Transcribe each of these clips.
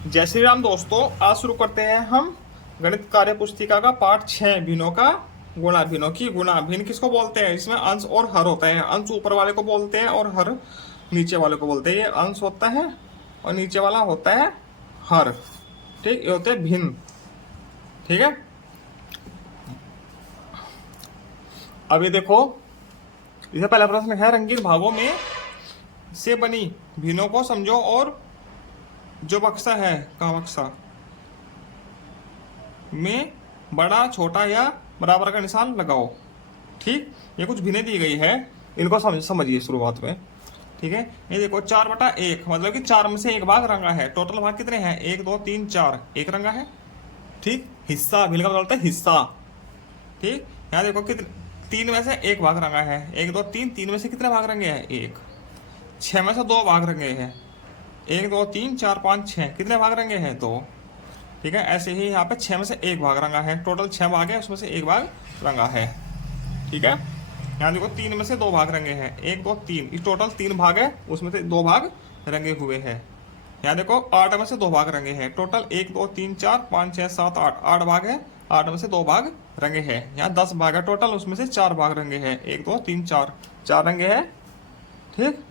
जय श्री राम दोस्तों, आज शुरू करते हैं हम गणित कार्य पुस्तिका का पाठ 6 भिन्नों का गुणा। भिन्नों की गुणा। भिन्न किसको बोलते हैं? इसमें अंश और हर होता है। अंश ऊपर वाले को बोलते हैं और हर नीचे वाले को बोलते हैं। ये अंश होता है और नीचे वाला होता है हर। ठीक, ये होते हैं भिन्न। ठीक है, अब ये देखो, इसे पहला प्रश्न है, रंगीन भागों में से बनी भिन्नों को समझो और जो बक्सा है का बक्सा में बड़ा छोटा या बराबर का निशान लगाओ। ठीक, ये कुछ भिन्नें दी गई है, इनको समझिए शुरुआत में। ठीक है, ये देखो 4/1 मतलब कि 4 में से एक भाग रंगा है। टोटल भाग कितने हैं? 1 2 3 4, एक रंगा है। ठीक, हिस्सा भिन्न का मतलब हिस्सा। ठीक, यहाँ देखो कितने, 3 में से एक भाग रंगा है। 1 2 3, 3 में से कितने भाग रंगे हैं? 1। 6 में से 2 भाग रंगे हैं। 1 2 3 4 5 6, कितने भाग रंगे हैं? 2। ठीक है, ऐसे ही यहाँ पे 6 में से एक भाग रंगा है। टोटल 6 भाग है, उसमें से एक भाग रंगा है। ठीक है, यहाँ देखो 3 में से 2 भाग रंगे हैं। 1 2 3, इस टोटल 3 भाग है, उसमें से 2 भाग रंगे हुए हैं। यहाँ देखो 8 में से 2 भाग रंगे हैं। टोटल 1 2 3 4 5 6 7 8, 8 भाग है, 8 में से 2 भाग रंगे हैं। यहाँ 10 भाग है टोटल, उसमें से 4 भाग रंगे हैं। 1 2 3 4, 4 रंगे हैं। ठीक,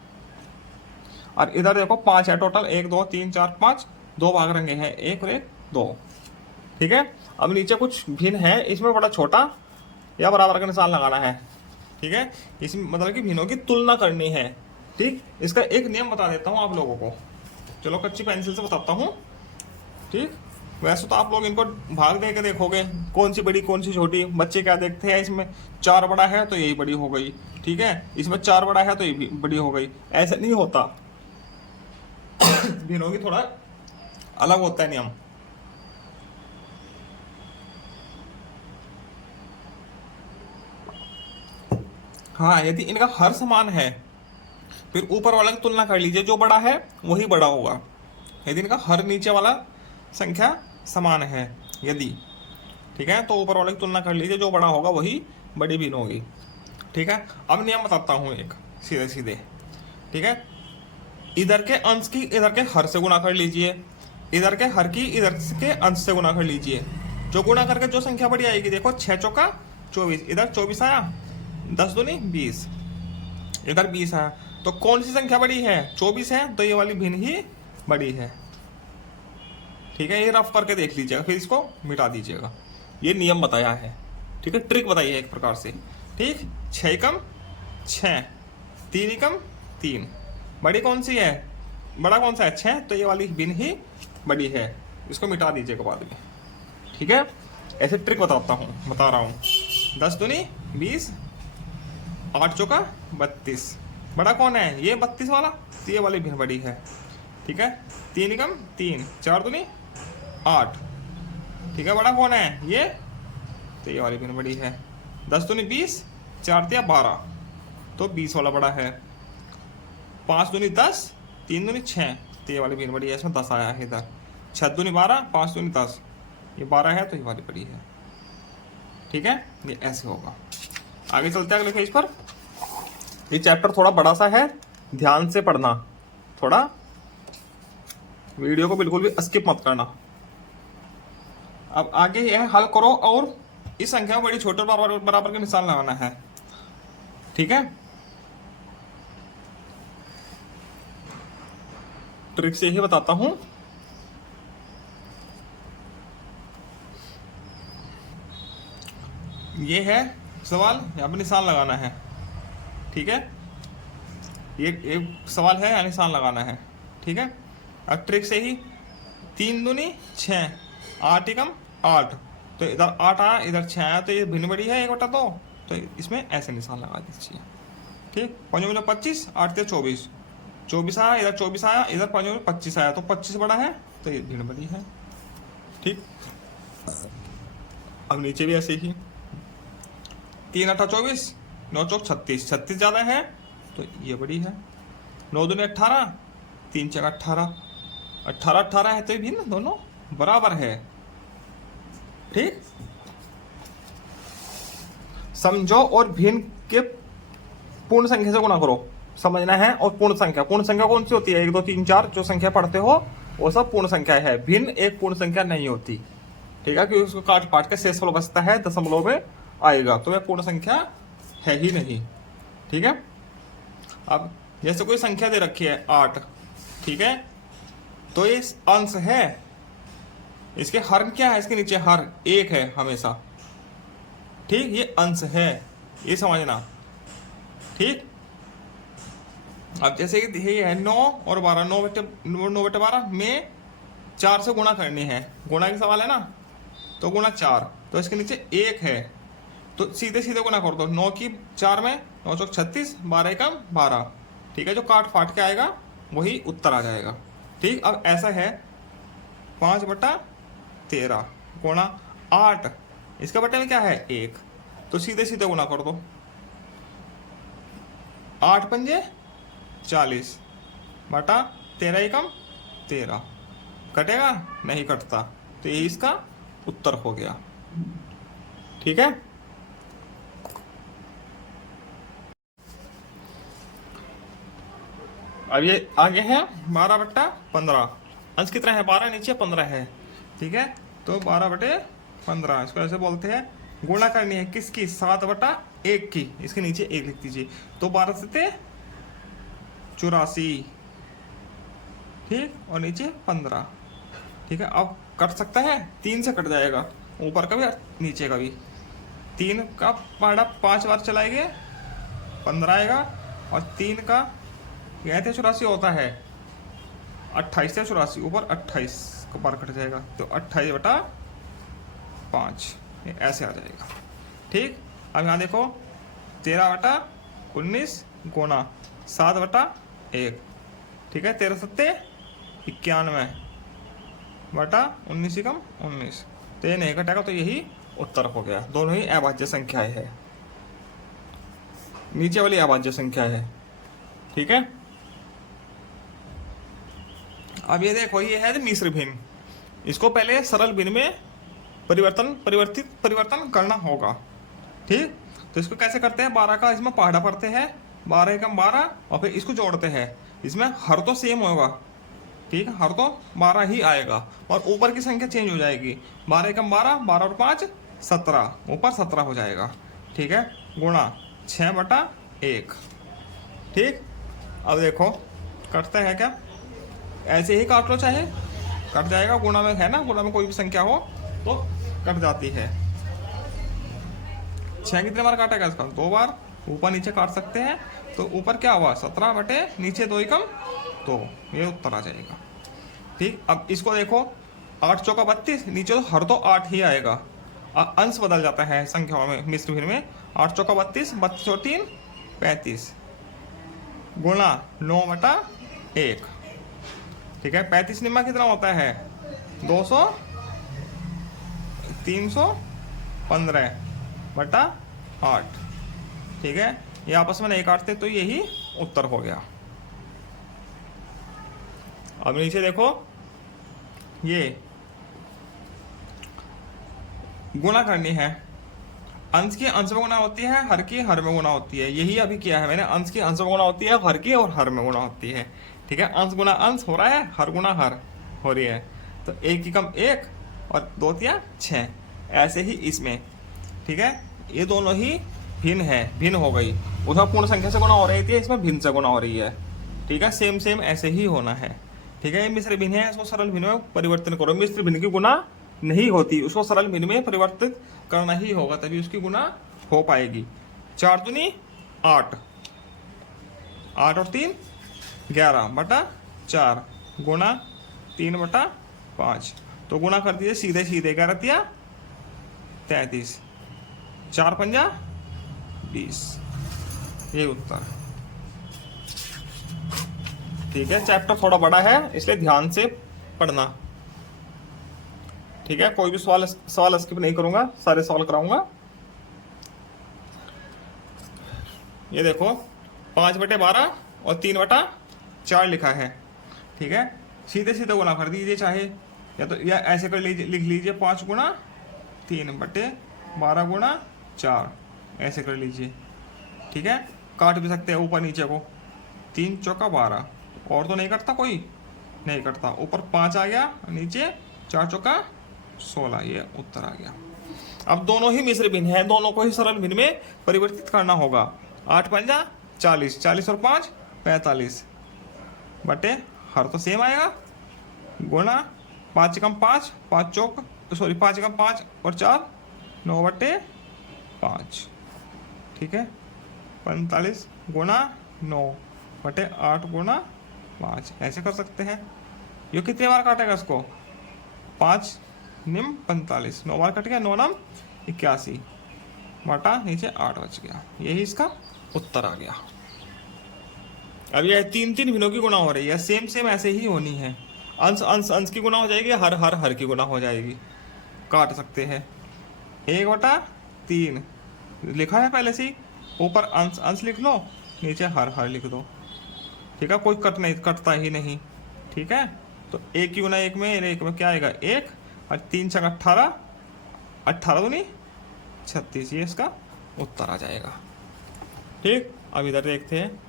और इधर देखो 5 है टोटल, 1 2 3 4 5, 2 भाग रंगे हैं, 1 और 1 2। ठीक है, अब नीचे कुछ भिन्न है, इसमें बड़ा छोटा या बराबर का निशान लगाना है। ठीक है, इसमें मतलब कि भिन्नों की तुलना करनी है। ठीक, इसका एक नियम बता देता हूँ आप लोगों को। चलो कच्ची पेंसिल से बताता हूँ। ठीक, वैसे तो आप लोग इनको भाग दे के देखोगे, कौन सी बड़ी कौन सी छोटी। बच्चे क्या देखते हैं, इसमें 4 बड़ा है तो यही बड़ी हो गई। ठीक है, इसमें 4 बड़ा है तो ये भी बड़ी हो गई। ऐसा नहीं होता, भिन्नों की थोड़ा अलग होता है नियम। हाँ, यदि इनका हर समान है फिर ऊपर वाले की तुलना कर लीजिए, जो बड़ा है वही बड़ा होगा। यदि इनका हर नीचे वाला संख्या समान है यदि, ठीक है, तो ऊपर वाले की तुलना कर लीजिए, जो बड़ा होगा वही बड़ी भिन्न होगी। ठीक है, अब नियम बताता हूँ एक सीधे सीधे। ठीक है, इधर के अंश की इधर के हर से गुणा कर लीजिए, इधर के हर की इधर के अंश से गुणा कर लीजिए। जो गुणा करके जो संख्या बड़ी आएगी, देखो 6 चौका 24, इधर 24 आया, 10 दूनी 20, इधर 20 आया, तो कौन सी संख्या बड़ी है? 24 है, तो ये वाली भिन्न ही बड़ी है। ठीक है, ये रफ करके देख लीजिएगा, फिर इसको मिटा दीजिएगा। ये नियम बताया है। ठीक है, ट्रिक बताइए एक प्रकार से। ठीक, 6 एकम 6, 3 एकम 3, बड़ी कौन सी है? बड़ा कौन सा है? 6, तो ये वाली भिन्न ही बड़ी है। इसको मिटा दीजिएगा बाद में। ठीक है, ऐसे ट्रिक बता रहा हूँ। 10 दूनी 20, 8 चौका 32, बड़ा कौन है? ये 32 वाला, तो ये वाली भिन्न बड़ी है। ठीक है, 3 एकम 3, 4 दूनी 8, ठीक है, बड़ा कौन है? ये, तो ये वाली भिन्न बड़ी है। 10 दूनी 20, 4 तिया 12, तो 20 वाला बड़ा है। 5 दूनी 10, 3 दूनी 6, तो ये वाली भिन्न बड़ी है, इसमें 10 आया है इधर। 6 दूनी 12, 5 दूनी 10, ये 12 है, तो ये वाली बड़ी है। ठीक है, ये ऐसे होगा। आगे चलते हैं अगले पेज पर। ये चैप्टर थोड़ा बड़ा सा है, ध्यान से पढ़ना, थोड़ा वीडियो को बिल्कुल भी स्किप मत करना। अब आगे यह हल करो और इस संख्या बड़ी छोटे बराबर के निशान लगाना है। ठीक है, ट्रिक से ही बताता हूं। ये है सवाल, यहाँ पर निशान लगाना है। ठीक है, ये एक सवाल है, यहाँ निशान लगाना है। ठीक है, अब ट्रिक से ही 3 दूनी 6, 8 एकम 8, तो इधर 8 आया, इधर 6 आया, तो ये भिन्न बड़ी है 1/2, तो इसमें ऐसे निशान लगा दीजिए। ठीक, 5 में 25, 8 से 24, 24 आया, इधर 24 आया, इधर 5 में 25 आया, तो 25 बड़ा है, तो ये भिन्न बड़ी है। ठीक, अब नीचे भी ऐसे ही 3 8 24, 9 चौक 36, 36 ज़्यादा है, तो ये बड़ी है। 9 दूनी 18, 3 चौक 18, 18 18 है, तो ये भिन्न दोनों बराबर है। ठीक, समझो और भिन्न के पूर्ण संख्या से गुणा करो, समझना है। और पूर्ण संख्या कौन सी होती है? 1 2 3 4 जो संख्या पढ़ते हो वो सब पूर्ण संख्या है। भिन्न एक पूर्ण संख्या नहीं होती, ठीक है, क्योंकि उसको काट पाट के शेषफल बचता है, दशमलव में आएगा, तो वह पूर्ण संख्या है ही नहीं, ठीक है। अब जैसे कोई संख्या दे रखी है 8, ठीक है, तो ये अंश है, इसके हर क्या है, इसके नीचे हर 1 है हमेशा, ठीक, ये अंश है, ये समझना, ठीक। अब जैसे कि ये है 9 और 12, 9/12 में 4 से गुणा करनी है, गुणा का सवाल है ना, तो गुणा 4, तो इसके नीचे 1 है, तो सीधे सीधे गुणा कर दो, 9 की 4 में 9 चौक 36, 12 एकम 12, ठीक है, जो काट फाट के आएगा वही उत्तर आ जाएगा, ठीक। अब ऐसा है 5/13 गुणा 8, इसका बटे में क्या है 1, तो सीधे सीधे गुणा कर दो, 8 पंजे 40 बटा 13 एकम 13, कटेगा नहीं कटता, तो ये इसका उत्तर हो गया, ठीक है। अब ये आगे है 12/15, अंश कितना है 12, नीचे 15 है, ठीक है, तो 12/15 इसको ऐसे बोलते हैं। गुणा करनी है किसकी, 7/1 की, इसके नीचे 1 लिख दीजिए, तो 12 से 84, ठीक, और नीचे 15, ठीक है। अब कट सकता है, 3 से कट जाएगा, ऊपर का भी और नीचे का भी, 3 का पहाड़ा 5 बार चलाएंगे 15 आएगा, और 3 का यह 84 होता है, 28 से 84 ऊपर 28 का बार कट जाएगा, तो 28/5 ये ऐसे आ जाएगा, ठीक। अब यहाँ देखो 13/19 गुणा 7/1, ठीक है, 13 सत्ते 91 बटा 19 एकम 19, तो ये नहीं कटेगा, तो यही उत्तर हो गया। दोनों ही अभाज्य संख्याएं है, नीचे वाली अभाज्य संख्या है, ठीक है। अब ये देखो, ये है मिश्र भिन्न, इसको पहले सरल भिन्न में परिवर्तन करना होगा, ठीक। तो इसको कैसे करते हैं, 12 का इसमें पहाड़ा पढ़ते हैं, 12 एकम 12, और फिर इसको जोड़ते हैं, इसमें हर तो सेम होगा, ठीक है, हर तो 12 ही आएगा, और ऊपर की संख्या चेंज हो जाएगी, 12 एकम 12, 12 और 5 17, ऊपर 17 हो जाएगा, ठीक है, गुणा 6/1, ठीक। अब देखो कटता है क्या, ऐसे ही काट लो, चाहे कट जाएगा, गुणा में है ना, गुणा में कोई भी संख्या हो तो कट जाती है। 6 कितने बार काटेगा इसका, 2 बार, ऊपर नीचे काट सकते हैं, तो ऊपर क्या हुआ 17 बटे नीचे 2 एकम 2, ये उत्तर आ जाएगा, ठीक। अब इसको देखो 8 चौका 32, नीचे तो हर तो 8 ही आएगा, अंश बदल जाता है संख्याओं में, मिश्र भिन्न में, 8 चौका 32, 32 और 3 35 गुणा 9/1, ठीक है। 35 निम्मा कितना होता है 200, 315/8, ठीक है, ये आपस में नहीं काटते, तो यही उत्तर हो गया। अब नीचे देखो, ये गुणा करनी है, अंश की अंश में गुणा होती है, हर की हर में गुणा होती है, यही अभी किया है मैंने, अंश की अंश में गुणा होती है, हर की और हर में गुणा होती है, ठीक है, अंश गुणा अंश हो रहा है, हर गुणा हर हो रही है, तो 1 एकम 1 और 2 तिया 6, ऐसे ही इसमें, ठीक है, ये दोनों ही भिन्न है, भिन्न हो गई, उधर पूर्ण संख्या से गुणा हो रही थी, इसमें भिन्न से गुणा हो रही है, ठीक है, सेम सेम ऐसे ही होना है, ठीक है। ये मिश्र भिन्न है, इसको सरल भिन्न में परिवर्तन करो, मिश्र भिन्न की गुणा नहीं होती, उसको सरल भिन्न में परिवर्तित करना ही होगा, तभी उसकी गुणा हो पाएगी। 4 दूनी 8, 8 और 3 11/4 गुणा 3/5, तो गुणा कर दीजिए सीधे सीधे, 11 तिया 33, 4 पंजा 20, ये उत्तर, ठीक है। चैप्टर थोड़ा बड़ा है, इसलिए ध्यान से पढ़ना, ठीक है। कोई भी सवाल स्किप नहीं करूंगा, सारे सवाल कराऊंगा। ये देखो 5/12 और 3/4 लिखा है, ठीक है, सीधे सीधे गुणा कर दीजिए, चाहे या ऐसे कर लीजिए, लिख लीजिए 5 गुणा 3/12 गुणा 4, ऐसे कर लीजिए, ठीक है, काट भी सकते हैं ऊपर नीचे को, 3 चौका 12, और तो नहीं कटता कोई, नहीं कटता। ऊपर 5 आ गया, नीचे 4 चौका 16, ये उत्तर आ गया। अब दोनों ही मिश्र भिन्न है, दोनों को ही सरल भिन्न में परिवर्तित करना होगा। 8 पंजा 40, 40 और 5 45 बटे हर तो सेम आएगा, गुणा 5 कम 5, 5 चौक सॉरी 5 कम 5 और 4 9 बटे 5, ठीक है। 45 गुणा 9 बटे 8 गुणा 5, ऐसे कर सकते हैं। ये कितने बार काटेगा इसको, 5 निम 45, 9 बार कट गया, 9 नम 81 बटा नीचे 8 बच गया, यही इसका उत्तर आ गया। अब यह 3 भिन्नों की गुणा हो रही है, सेम सेम ऐसे ही होनी है। अंश अंश अंश की गुणा हो जाएगी, हर हर हर की गुणा हो जाएगी। काट सकते हैं, 1/3 लिखा है पहले से ही, ऊपर अंश अंश लिख लो, नीचे हर हर लिख दो, ठीक है। कोई कटता ही नहीं, ठीक है। तो 1 की गुना 1 में, 1 में क्या आएगा 1 और 3 छक 18, 18 दूनी 36, ये इसका उत्तर आ जाएगा, ठीक। अब इधर देखते हैं,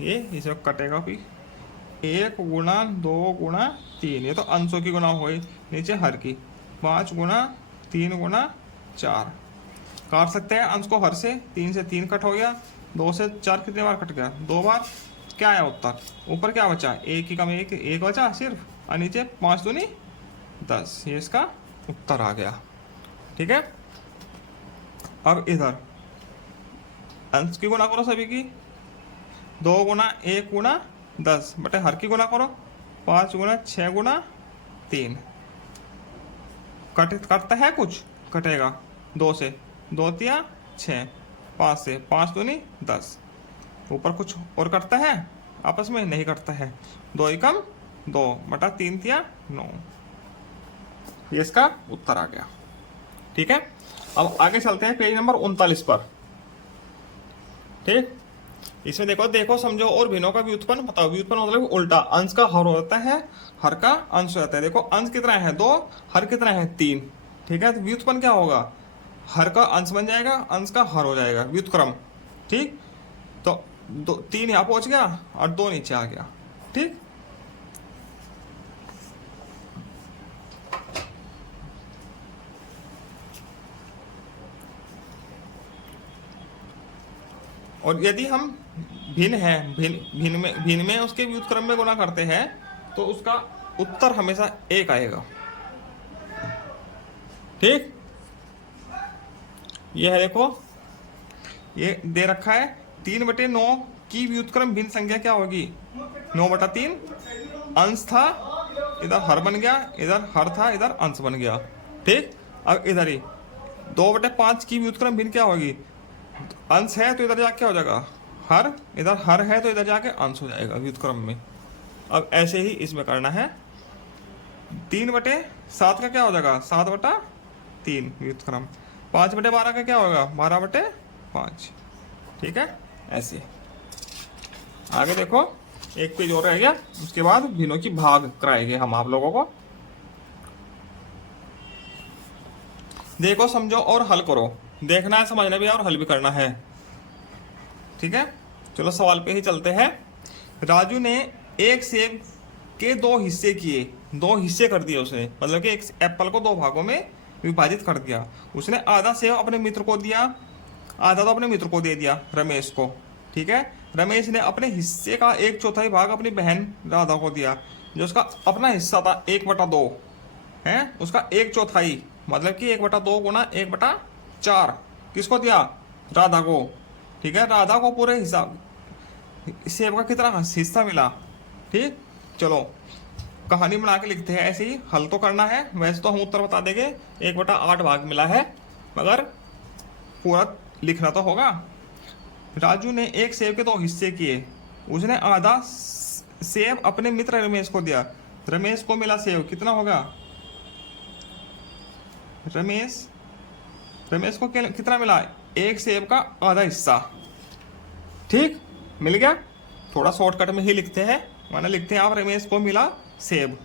ये इसमें कटेगा भी 1 गुणा 2 गुणा 3, ये तो अंशों की गुणा हुई, नीचे हर की 5 गुणा 3 गुणा 4, काट सकते हैं अंश को हर से, 3 से 3 कट हो गया, 2 से 4 कितने बार कट गया, 2 बार। क्या आया उत्तर, ऊपर क्या बचा, 1 की कम 1 बचा सिर्फ, और नीचे 5 दूनी 10, ये इसका उत्तर आ गया, ठीक है। अब इधर अंश की गुणा करो सभी की, 2 गुणा 1 गुणा 10 बटे हर की गुणा करो, 5 गुणा 6 गुणा 3, कटता है कुछ, कटेगा 2 से, 2 तिया 6, 5 से 5 दूनी 10, ऊपर कुछ और कटता है आपस में, नहीं कटता है, 2 एकम 2 बटा 3 तिया 9, ये इसका उत्तर आ गया, ठीक है। अब आगे चलते हैं पेज नंबर 39 पर, ठीक। इसमें देखो समझो, और भिन्नों का व्युत्पन्न बताओ। व्युत्पन्न मतलब उल्टा, अंश का हर होता है, हर का अंश होता है। देखो अंश कितना है 2, हर कितना है 3, ठीक है। तो व्युत्पन्न क्या होगा, हर का अंश बन जाएगा, अंश का हर हो जाएगा, व्युत्क्रम, ठीक। तो 3 यहाँ पहुंच गया और 2 नीचे आ गया, ठीक। और यदि हम भिन्न है, भिन्न में उसके व्युत्क्रम में गुणा करते हैं, तो उसका उत्तर हमेशा 1 आएगा, ठीक। ये है देखो, ये दे रखा है 3/9 की व्युत्क्रम भिन्न संख्या क्या होगी, 9/3, अंश था इधर हर बन गया, इधर हर था इधर अंश बन गया, ठीक। अब इधर ही 2/5 की व्युत्क्रम भिन्न क्या होगी, अंश है तो इधर जाके क्या हो जाएगा हर, इधर हर है तो इधर जाके अंश हो जाएगा व्युत्क्रम में। अब ऐसे ही इसमें करना है, 3/7 का क्या हो जाएगा 7/3 व्युत्क्रम, 5/12 का क्या होगा 12/5, ठीक है। ऐसे आगे देखो, एक पेज और रह गया, उसके बाद भिन्नों की भाग कराएंगे हम आप लोगों को। देखो समझो और हल करो, देखना है समझना भी है और हल भी करना है, ठीक है। चलो सवाल पे ही चलते हैं। राजू ने एक सेब के 2 हिस्से किए, 2 हिस्से कर दिए उसने, मतलब कि एक एप्पल को 2 भागों में विभाजित कर दिया। उसने आधा सेब अपने मित्र को दिया, आधा तो अपने मित्र को दे दिया रमेश को, ठीक है। रमेश ने अपने हिस्से का 1/4 भाग अपनी बहन राधा को दिया, जो उसका अपना हिस्सा था 1/2 है, उसका 1/4 मतलब कि 1/2 गुना 1/4 किसको दिया, राधा को, ठीक है। राधा को पूरे हिसाब सेब का कितना हिस्सा मिला, ठीक। चलो कहानी बना के लिखते हैं, ऐसे ही हल तो करना है। वैसे तो हम उत्तर बता देंगे, 1/8 भाग मिला है, मगर पूरा लिखना तो होगा। राजू ने एक सेब के 2 हिस्से किए, उसने आधा सेब अपने मित्र रमेश को दिया, रमेश को मिला सेब कितना होगा, रमेश को कितना मिला, एक सेब का आधा हिस्सा, ठीक मिल गया। थोड़ा शॉर्टकट में ही लिखते हैं, माना लिखते हैं आप रमेश को मिला सेब,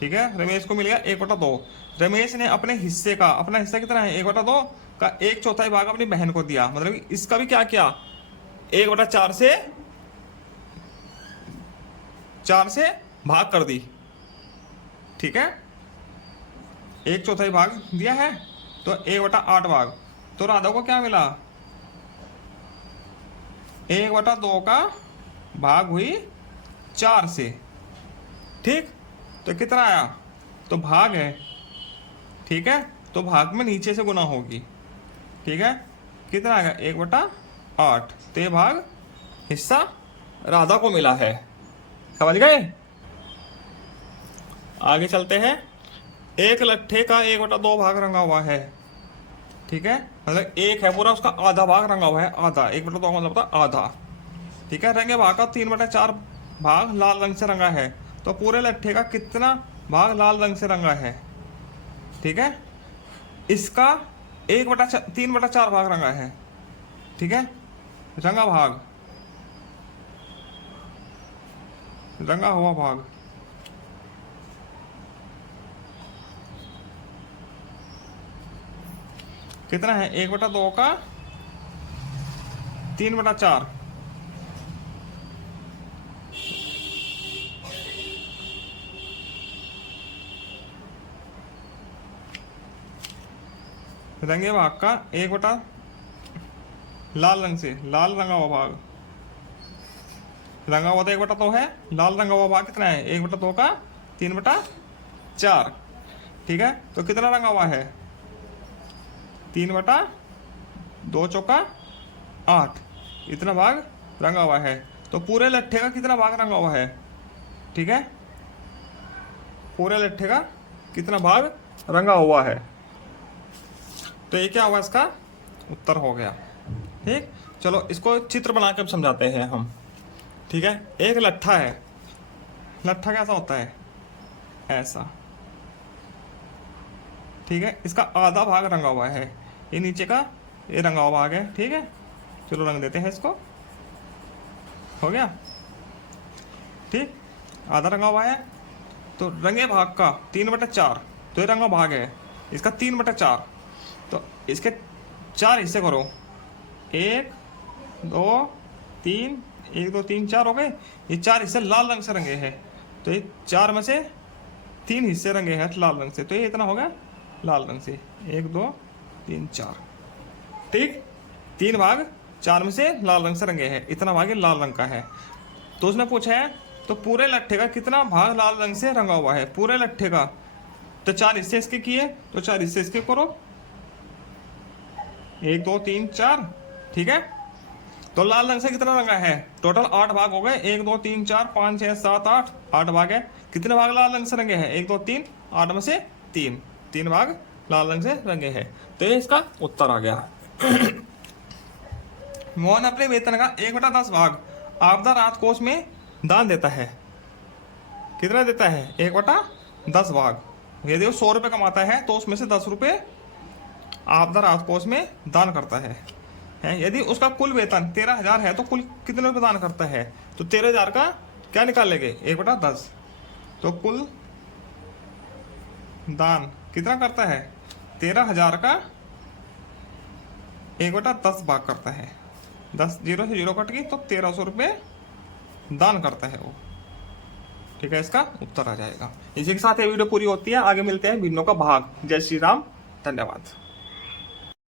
ठीक है। रमेश को मिल गया 1/2, रमेश ने अपने हिस्से का, अपना हिस्सा कितना है 1/2 का 1/4 भाग अपनी बहन को दिया, मतलब इसका भी क्या किया 1/4 से भाग कर दी, ठीक है, 1/4 भाग दिया है, तो 1/8 भाग। तो राधा को क्या मिला, 1/2 का भाग हुई 4 से। ठीक, तो कितना आया, तो भाग है, ठीक है, तो भाग में नीचे से गुना होगी। ठीक है, कितना आएगा, 1/8। तो ये भाग हिस्सा राधा को मिला है। समझ गए। आगे चलते हैं। एक लट्ठे का 1/2 भाग रंगा हुआ है। ठीक है, मतलब एक है पूरा, उसका आधा भाग रंगा हुआ है, आधा। 1/2 मतलब होता है आधा। ठीक है, रंगे भाग का 3/4 भाग लाल रंग से रंगा है। तो पूरे लट्ठे का कितना भाग लाल रंग से रंगा है। ठीक है, इसका 3/4 भाग रंगा है। ठीक है, रंगा भाग, रंगा हुआ भाग, कितना है, 1/2 का 3/4। रंगे भाग का 1/, लाल रंग से, लाल रंगा हुआ भाग, रंगा हुआ तो 1/2 है, लाल रंगा हुआ भाग कितना है, 1/2 का 3/4। ठीक है, तो कितना रंगा हुआ है, 3/2 चौका 8, इतना भाग रंगा हुआ है। तो पूरे लट्ठे का कितना भाग रंगा हुआ है। ठीक है, पूरे लट्ठे का कितना भाग रंगा हुआ है। तो ये क्या हुआ, इसका उत्तर हो गया। ठीक, चलो इसको चित्र बना कर समझाते हैं हम। ठीक है, एक लट्ठा है, लट्ठा कैसा होता है, ऐसा। ठीक है, इसका आधा भाग रंगा हुआ है, ये नीचे का ये रंगा हुआ भाग है। ठीक है, चलो रंग देते हैं इसको, हो गया। ठीक, आधा रंगा हुआ है। तो रंगे भाग का 3/4, तो ये रंगा भाग है, इसका 3/4। तो इसके 4 हिस्से करो, 1 2 3, 1 2 3 4 हो गए। ये 4 हिस्से लाल रंग से रंगे हैं, तो ये 4 में से 3 हिस्से रंगे हैं लाल रंग से, तो ये इतना हो गया लाल रंग से, 1 2 3 4। ठीक, 3 भाग 4 में से लाल रंग से रंगे हैं, इतना भाग ये लाल रंग का है। तो उसने पूछा है, तो पूरे लट्ठे का कितना भाग लाल रंग से रंगा हुआ है, पूरे लट्ठे का। तो 4 हिस्से इसके किए, तो 4 हिस्से इसके करो, 1 2 3 4। ठीक है, तो लाल रंग से कितना रंगा है, टोटल 8 भाग हो गए, 1 2 3 4 5 6 7 8, 8 भाग है। कितने भाग लाल रंग से रंगे हैं, 1 2 3, 8 में से 3 भाग लाल रंग से रंगे हैं। तो ये इसका उत्तर आ गया। मोहन अपने वेतन का 1/10 भाग आपदा राहत कोष में दान देता है। कितना देता है, 1/10 भाग। यदि वो 100 रुपये कमाता है तो उसमें से 10 रुपये आपदा राहत कोष में दान करता है। यदि उसका कुल वेतन 13,000 है तो कुल कितने रुपये दान करता है, तो 13,000 का क्या निकाल लेंगे, 1/10। तो कुल दान कितना करता है, 13,000 का 1/10 भाग करता है। 10 0 से 0 कट गई, तो 1300 रुपये दान करता है वो। ठीक है, इसका उत्तर आ जाएगा। इसी के साथ ये वीडियो पूरी होती है। आगे मिलते हैं वीडियो का भाग। जय श्री राम, धन्यवाद।